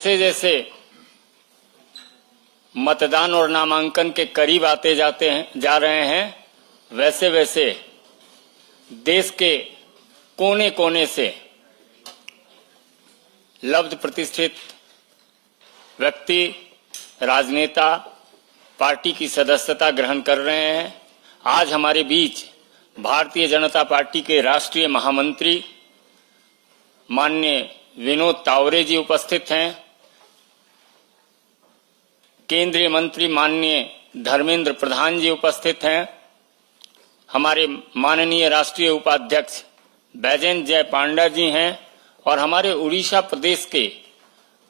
जैसे जैसे मतदान और नामांकन के करीब आते जा रहे हैं, वैसे वैसे देश के कोने कोने से लब्ध प्रतिष्ठित व्यक्ति, राजनेता पार्टी की सदस्यता ग्रहण कर रहे हैं। आज हमारे बीच भारतीय जनता पार्टी के राष्ट्रीय महामंत्री माननीय विनोद तावरे जी उपस्थित हैं। केंद्रीय मंत्री माननीय धर्मेंद्र प्रधान जी उपस्थित हैं। हमारे माननीय राष्ट्रीय उपाध्यक्ष बैजयंत जय पांडा जी हैं और हमारे उड़ीसा प्रदेश के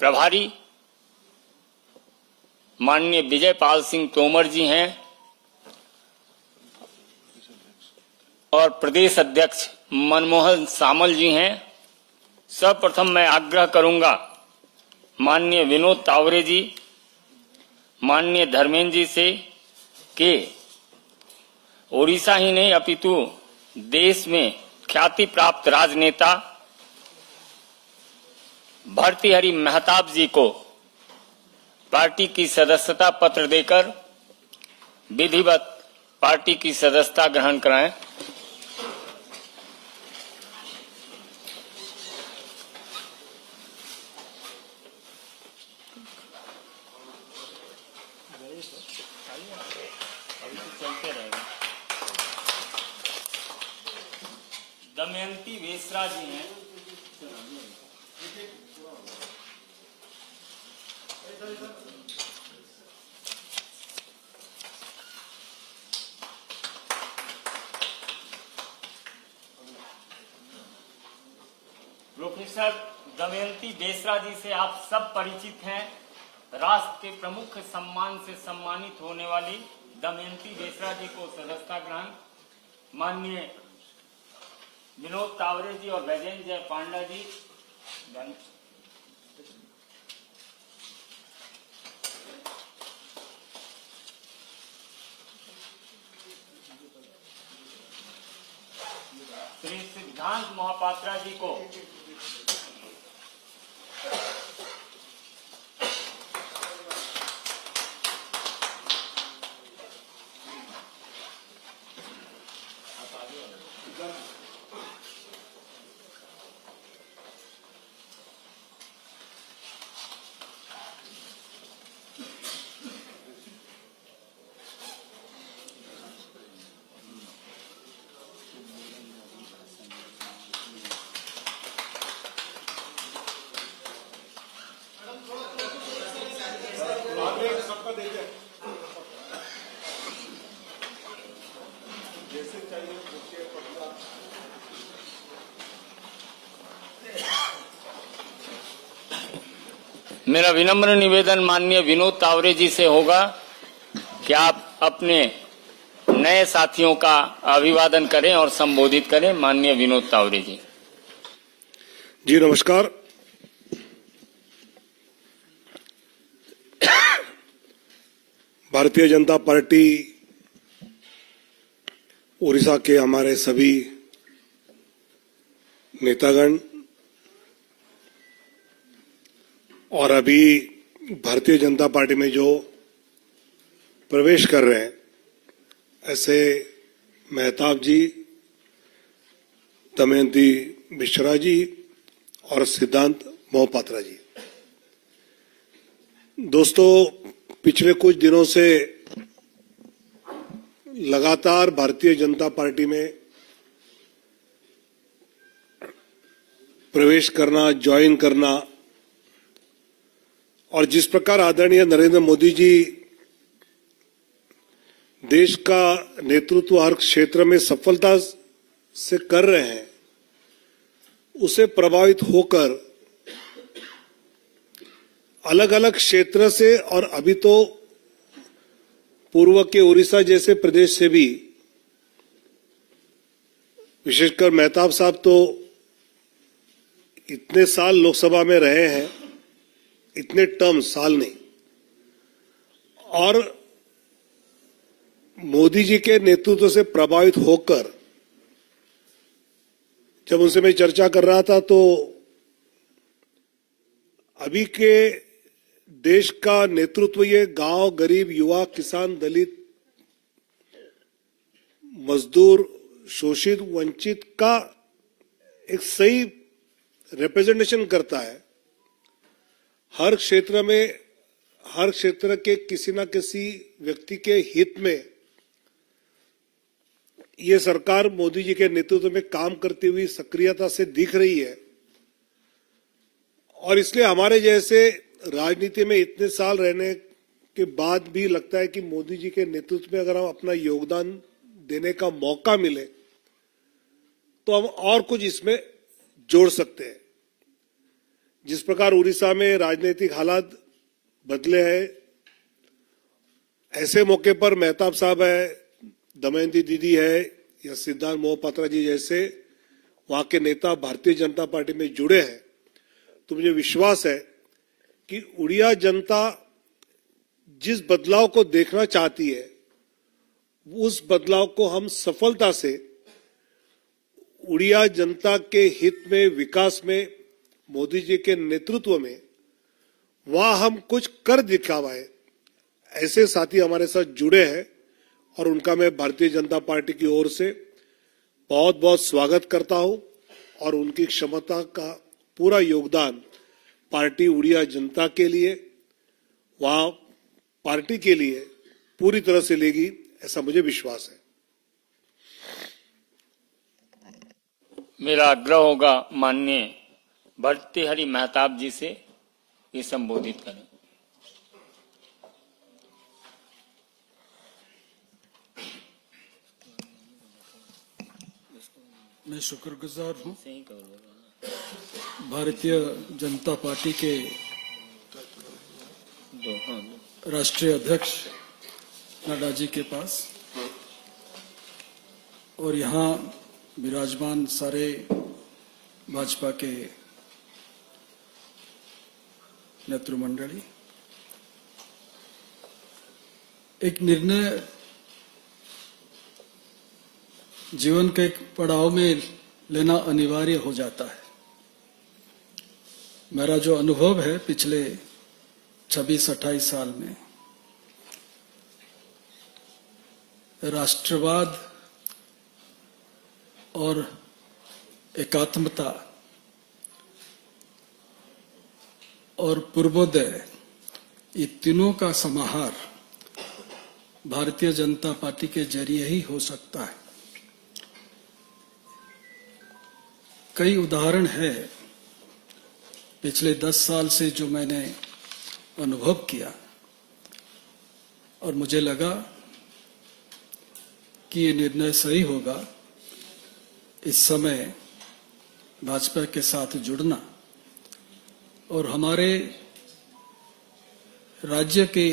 प्रभारी माननीय विजय पाल सिंह तोमर जी हैं और प्रदेश अध्यक्ष मनमोहन सामल जी हैं। सर्वप्रथम मैं आग्रह करूंगा माननीय विनोद तावरे जी, माननीय धर्मेंद्र जी से कि ओडिशा ही नहीं अपितु देश में ख्याति प्राप्त राजनेता भर्तृहरि महताब जी को पार्टी की सदस्यता पत्र देकर विधिवत पार्टी की सदस्यता ग्रहण कराएं। दमयंती बेसरा जी हैं। प्रोफेसर दमयंती बेसरा जी से आप सब परिचित हैं। राष्ट्र के प्रमुख सम्मान से सम्मानित होने वाली दमयंती बेसरा जी को सदस्यता ग्रहण माननीय विनोद तावरे जी और बैजयंत जय पांडा जी श्री सिद्धांत महापात्रा जी को मेरा विनम्र निवेदन माननीय विनोद तावरे जी से होगा कि आप अपने नए साथियों का अभिवादन करें और संबोधित करें। माननीय विनोद तावरे जी। जी नमस्कार। भारतीय जनता पार्टी उड़ीसा के हमारे सभी नेतागण और अभी भारतीय जनता पार्टी में जो प्रवेश कर रहे हैं, ऐसे महताब जी, दमयंती बेसरा जी और सिद्धांत मोहपात्रा जी। दोस्तों, पिछले कुछ दिनों से लगातार भारतीय जनता पार्टी में प्रवेश करना, ज्वाइन करना और जिस प्रकार आदरणीय नरेंद्र मोदी जी देश का नेतृत्व हर क्षेत्र में सफलता से कर रहे हैं, उसे प्रभावित होकर अलग अलग क्षेत्र से और अभी तो पूर्व के उड़ीसा जैसे प्रदेश से भी, विशेषकर महताब साहब तो इतने साल लोकसभा में रहे हैं, इतने टर्म साल नहीं, और मोदी जी के नेतृत्व से प्रभावित होकर जब उनसे मैं चर्चा कर रहा था तो अभी के देश का नेतृत्व ये गांव, गरीब, युवा, किसान, दलित, मजदूर, शोषित, वंचित का एक सही रिप्रेजेंटेशन करता है। हर क्षेत्र में, हर क्षेत्र के किसी न किसी व्यक्ति के हित में ये सरकार मोदी जी के नेतृत्व में काम करती हुई सक्रियता से दिख रही है। और इसलिए हमारे जैसे राजनीति में इतने साल रहने के बाद भी लगता है कि मोदी जी के नेतृत्व में अगर हम अपना योगदान देने का मौका मिले तो हम और कुछ इसमें जोड़ सकते हैं। जिस प्रकार उड़ीसा में राजनीतिक हालात बदले हैं, ऐसे मौके पर मेहताब साहब है, दमयंती दीदी है या सिद्धार्थ मोहपात्रा जी जैसे वहां के नेता भारतीय जनता पार्टी में जुड़े हैं, तो मुझे विश्वास है कि उड़िया जनता जिस बदलाव को देखना चाहती है उस बदलाव को हम सफलता से उड़िया जनता के हित में, विकास में, मोदी जी के नेतृत्व में वहां हम कुछ कर दिखावाए। ऐसे साथी हमारे साथ जुड़े हैं और उनका मैं भारतीय जनता पार्टी की ओर से बहुत बहुत स्वागत करता हूं और उनकी क्षमता का पूरा योगदान पार्टी उड़िया जनता के लिए, वहां पार्टी के लिए पूरी तरह से लेगी, ऐसा मुझे विश्वास है। मेरा आग्रह होगा माननीय भर्तृहरि मेहताब जी से ये संबोधित करें। मैं शुक्रगुजार हूं भारतीय जनता पार्टी के राष्ट्रीय अध्यक्ष नड्डा जी के पास और यहाँ विराजमान सारे भाजपा के नेतृमंडली। एक निर्णय जीवन के एक पड़ाव में लेना अनिवार्य हो जाता है। मेरा जो अनुभव है पिछले 26-28 साल में, राष्ट्रवाद और एकात्मता और पूर्वोदय, ये तीनों का समाहार भारतीय जनता पार्टी के जरिए ही हो सकता है। कई उदाहरण है पिछले 10 साल से जो मैंने अनुभव किया और मुझे लगा कि ये निर्णय सही होगा इस समय भाजपा के साथ जुड़ना और हमारे राज्य के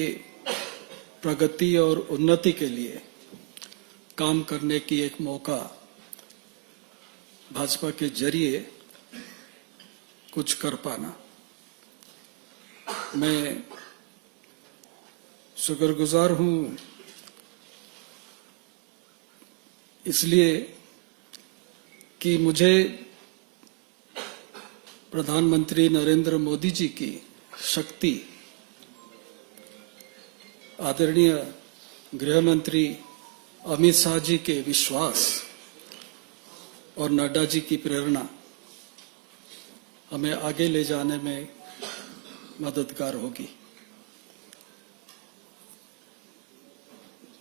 प्रगति और उन्नति के लिए काम करने की एक मौका भाजपा के जरिए कुछ कर पाना। मैं शुक्रगुजार हूं इसलिए कि मुझे प्रधानमंत्री नरेंद्र मोदी जी की शक्ति, आदरणीय गृह मंत्री अमित शाह जी के विश्वास और नड्डा जी की प्रेरणा हमें आगे ले जाने में मददगार होगी।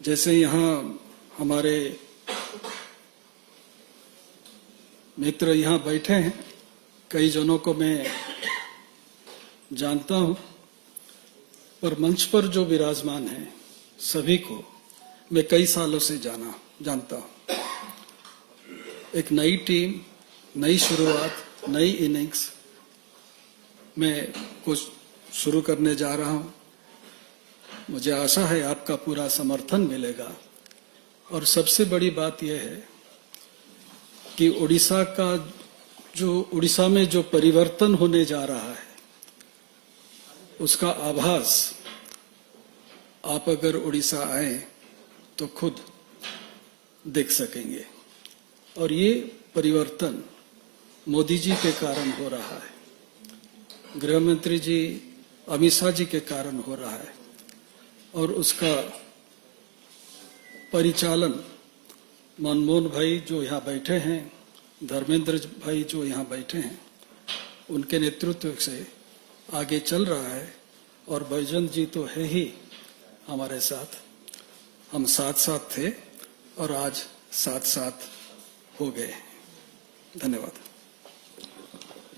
जैसे यहाँ हमारे मित्र यहाँ बैठे हैं, कई जनों को मैं जानता हूं, पर मंच पर जो विराजमान हैं सभी को मैं कई सालों से जानता हूं। एक नई टीम, नई शुरुआत, नई इनिंग्स में कुछ शुरू करने जा रहा हूं। मुझे आशा है आपका पूरा समर्थन मिलेगा और सबसे बड़ी बात यह है कि उड़ीसा में जो परिवर्तन होने जा रहा है उसका आभास आप अगर उड़ीसा आए तो खुद देख सकेंगे और ये परिवर्तन मोदी जी के कारण हो रहा है। गृह मंत्री जी अमित शाह जी के कारण हो रहा है और उसका परिचालन मनमोहन भाई जो यहाँ बैठे हैं, धर्मेंद्र भाई जो यहाँ बैठे हैं, उनके नेतृत्व से आगे चल रहा है। और बैजंत जी तो है ही हमारे साथ, हम साथ साथ थे और आज साथ साथ हो गए। धन्यवाद।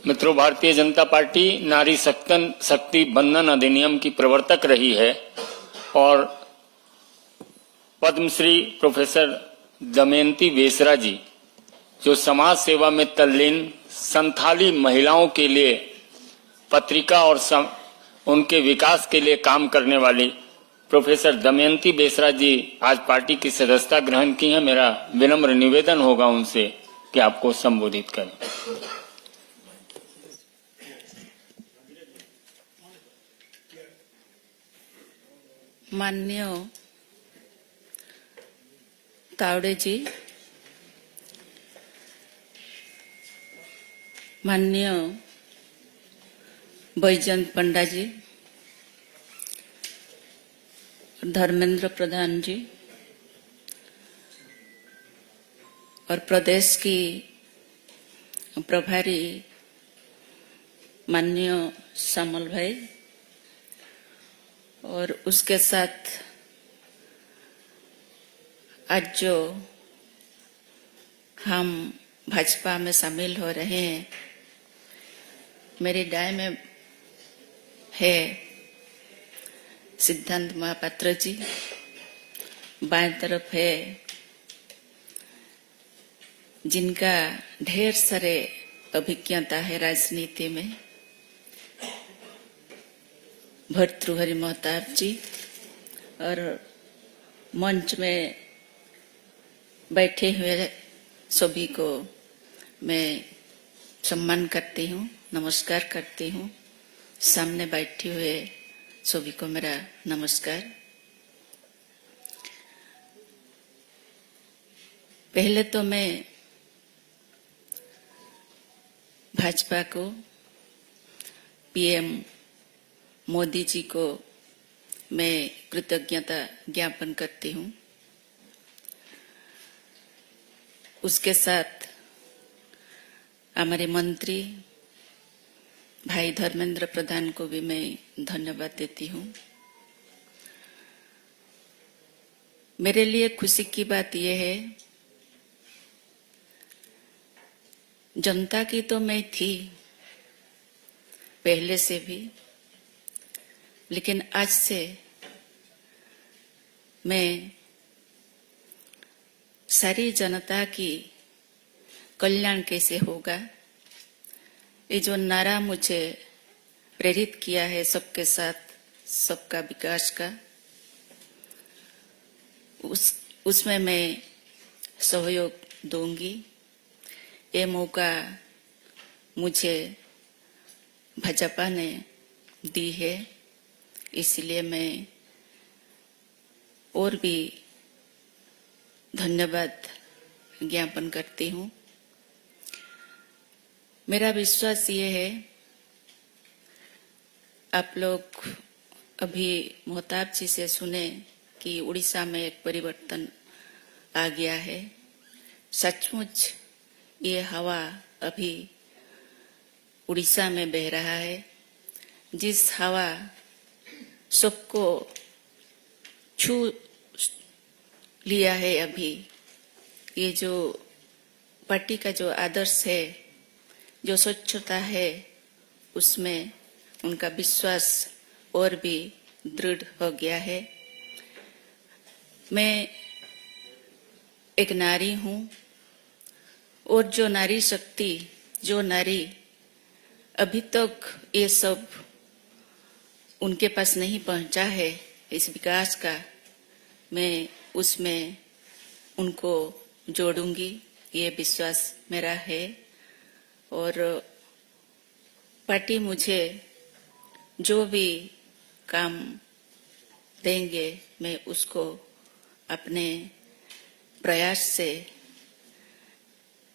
मित्रों, भारतीय जनता पार्टी नारी शक्ति बंधन अधिनियम की प्रवर्तक रही है और पद्मश्री प्रोफेसर दमयंती बेसरा जी जो समाज सेवा में तल्लीन संथाली महिलाओं के लिए पत्रिका और उनके विकास के लिए काम करने वाली प्रोफेसर दमयंती बेसरा जी आज पार्टी की सदस्यता ग्रहण की है। मेरा विनम्र निवेदन होगा उनसे कि आपको संबोधित करें। माननीय तावड़े जी, माननीय बैजंत पंडा जी, धर्मेंद्र प्रधान जी और प्रदेश की प्रभारी माननीय श्यामल भाई और उसके साथ आज जो हम भाजपा में शामिल हो रहे हैं, मेरी दाएं में है सिद्धांत महापात्र जी, बाएं तरफ है जिनका ढेर सारे अभिज्ञता है राजनीति में, भर्तृहरि महताब जी, और मंच में बैठे हुए सभी को मैं सम्मान करती हूँ, नमस्कार करती हूँ। सामने बैठे हुए सभी को मेरा नमस्कार। पहले तो मैं भाजपा को, पीएम मोदी जी को मैं कृतज्ञता ज्ञापन करती हूँ। उसके साथ हमारे मंत्री भाई धर्मेंद्र प्रधान को भी मैं धन्यवाद देती हूँ। मेरे लिए खुशी की बात यह है, जनता की तो मैं थी पहले से भी, लेकिन आज से मैं सारी जनता की कल्याण कैसे होगा, ये जो नारा मुझे प्रेरित किया है सबके साथ सबका विकास का, उसमें मैं सहयोग दूंगी। ये मौका मुझे भाजपा ने दी है, इसलिए मैं और भी धन्यवाद ज्ञापन करती हूँ। मेरा विश्वास ये है, आप लोग अभी मोहताब जी से सुने कि उड़ीसा में एक परिवर्तन आ गया है। सचमुच ये हवा अभी उड़ीसा में बह रहा है, जिस हवा सबको छू लिया है। अभी ये जो पार्टी का जो आदर्श है, जो स्वच्छता है, उसमें उनका विश्वास और भी दृढ़ हो गया है। मैं एक नारी हूँ और जो नारी शक्ति, जो नारी अभी तक ये सब उनके पास नहीं पहुंचा है, इस विकास का, मैं उसमें उनको जोड़ूंगी, ये विश्वास मेरा है। और पार्टी मुझे जो भी काम देंगे मैं उसको अपने प्रयास से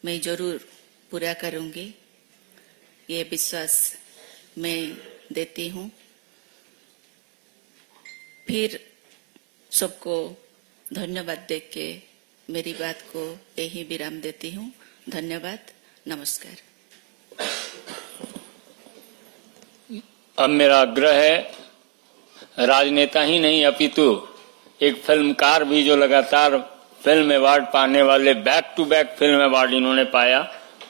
मैं जरूर पूरा करूंगी, ये विश्वास मैं देती हूँ। फिर सबको धन्यवाद देके मेरी बात को यही विराम देती हूँ। धन्यवाद, नमस्कार। अब मेरा आग्रह है, राजनेता ही नहीं अपितु एक फिल्मकार भी, जो लगातार फिल्म अवार्ड पाने वाले, back to back film award इन्होंने पाया,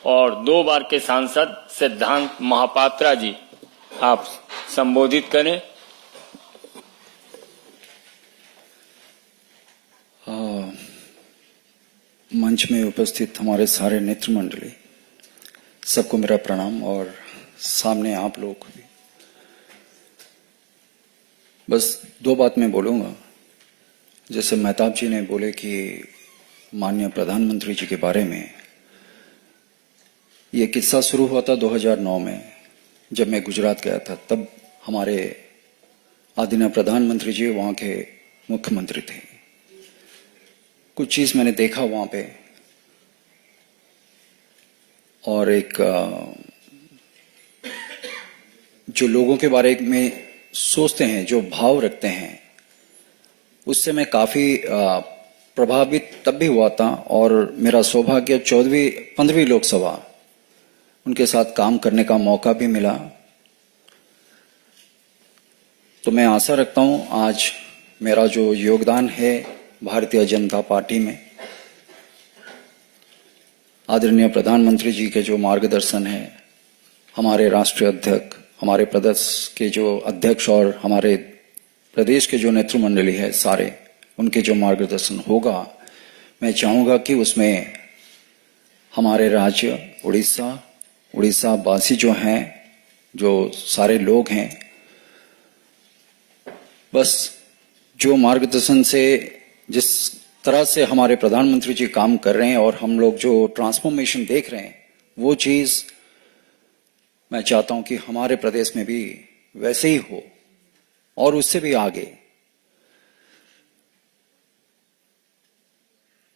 और 2 बार के सांसद सिद्धांत महापात्रा जी, आप संबोधित करें। मंच में उपस्थित हमारे सारे नेत्र मंडली, सबको मेरा प्रणाम, और सामने आप लोग को भी। बस 2 बात मैं बोलूंगा। जैसे मेहताब जी ने बोले कि माननीय प्रधानमंत्री जी के बारे में, ये किस्सा शुरू हुआ था 2009 में, जब मैं गुजरात गया था। तब हमारे आदरणीय प्रधानमंत्री जी वहां के मुख्यमंत्री थे। कुछ चीज मैंने देखा वहां पे, और एक जो लोगों के बारे में सोचते हैं, जो भाव रखते हैं, उससे मैं काफी प्रभावित तब भी हुआ था। और मेरा सौभाग्य 15वीं लोकसभा उनके साथ काम करने का मौका भी मिला। तो मैं आशा रखता हूं आज मेरा जो योगदान है भारतीय जनता पार्टी में, आदरणीय प्रधानमंत्री जी के जो मार्गदर्शन है, हमारे राष्ट्रीय अध्यक्ष, हमारे प्रदेश के जो अध्यक्ष और हमारे प्रदेश के जो नेतृमंडली है सारे, उनके जो मार्गदर्शन होगा, मैं चाहूंगा कि उसमें हमारे राज्य उड़ीसा वासी जो हैं, जो सारे लोग हैं, बस जो मार्गदर्शन से, जिस तरह से हमारे प्रधानमंत्री जी काम कर रहे हैं और हम लोग जो ट्रांसफॉर्मेशन देख रहे हैं, वो चीज मैं चाहता हूं कि हमारे प्रदेश में भी वैसे ही हो और उससे भी आगे।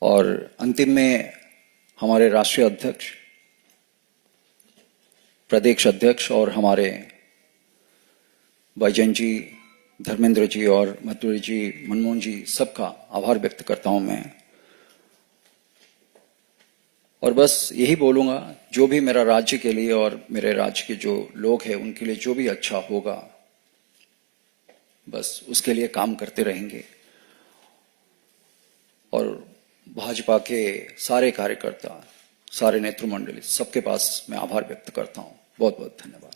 और अंतिम में हमारे राष्ट्रीय अध्यक्ष, प्रदेश अध्यक्ष और हमारे बैजयंत जी, धर्मेंद्र जी और मथुरी जी, मनमोहन जी, सबका आभार व्यक्त करता हूं मैं। और बस यही बोलूंगा, जो भी मेरा राज्य के लिए और मेरे राज्य के जो लोग हैं उनके लिए जो भी अच्छा होगा, बस उसके लिए काम करते रहेंगे। और भाजपा के सारे कार्यकर्ता, सारे नेतृमंडली, सबके पास मैं आभार व्यक्त करता हूं। बहुत बहुत धन्यवाद।